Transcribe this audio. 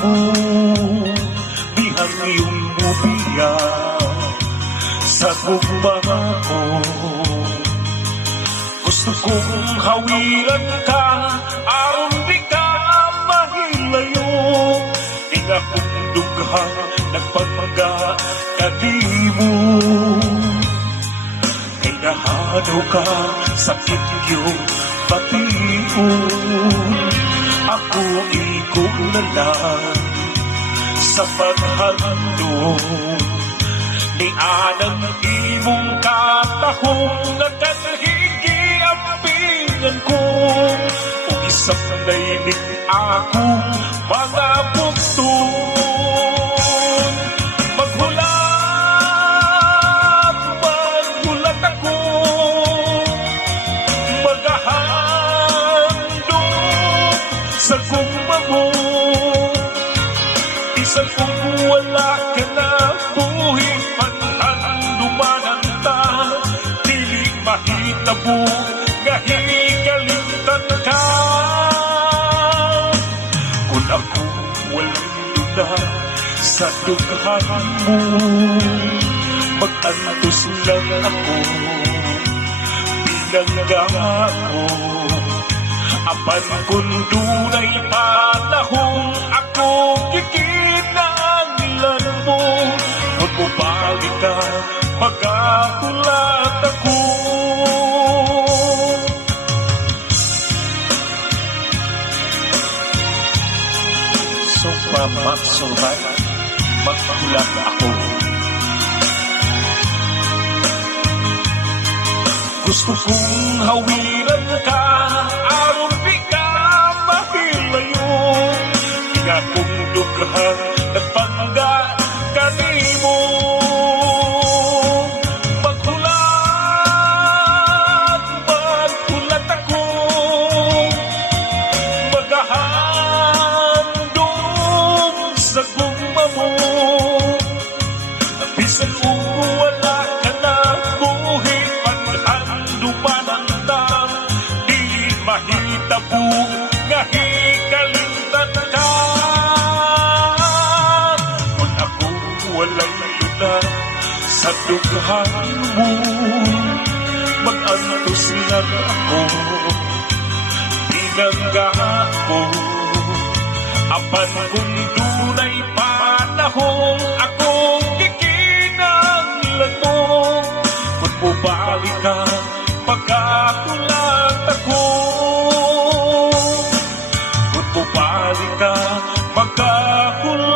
mo, bihang iyong bubiya sa gugma ko. Gusto kong hawiran ka, aron di ka mahilayo. Di nga kong dughang nagpagmaga kanimo. Kay nahanaw ka, sakit iyong batiun. Ako ikaw na lang sa paghandog. Ni anang imong katahong nagkahigiapingan ko. Kung isang nainig akong mga bugtong. Maghulat ako, maghahandog sa gugma mo. Isang kung wala ka na buhi, mahitabo nga hikalimtan ka. Kung ako walang luna sa dughan mo, mag-antos lang ako, binangga ako. Apan kung dunay panahong ako kikinanglan mo, magbabalik ka, magkakulat ako. So pamaksurat, magkulat ako. Gusto kong hawiran ka, aron di ka mahilayo. Di nga kong dughang nagpangga kanimo. Magkulat ako, maghahandog sa gugma mo. Bisan kung wala ka na buhi, paghandog pa ng dam, di mahitabo nga hikalimtan ka. Kung ako walang luna sa dughan mo, mag-antos lang ako, binangga ako. Apan kung dunay panahong akong kikinanglan mo, kung bumalik ka, magkakulat ako. Kung bumalik ka, magkakulat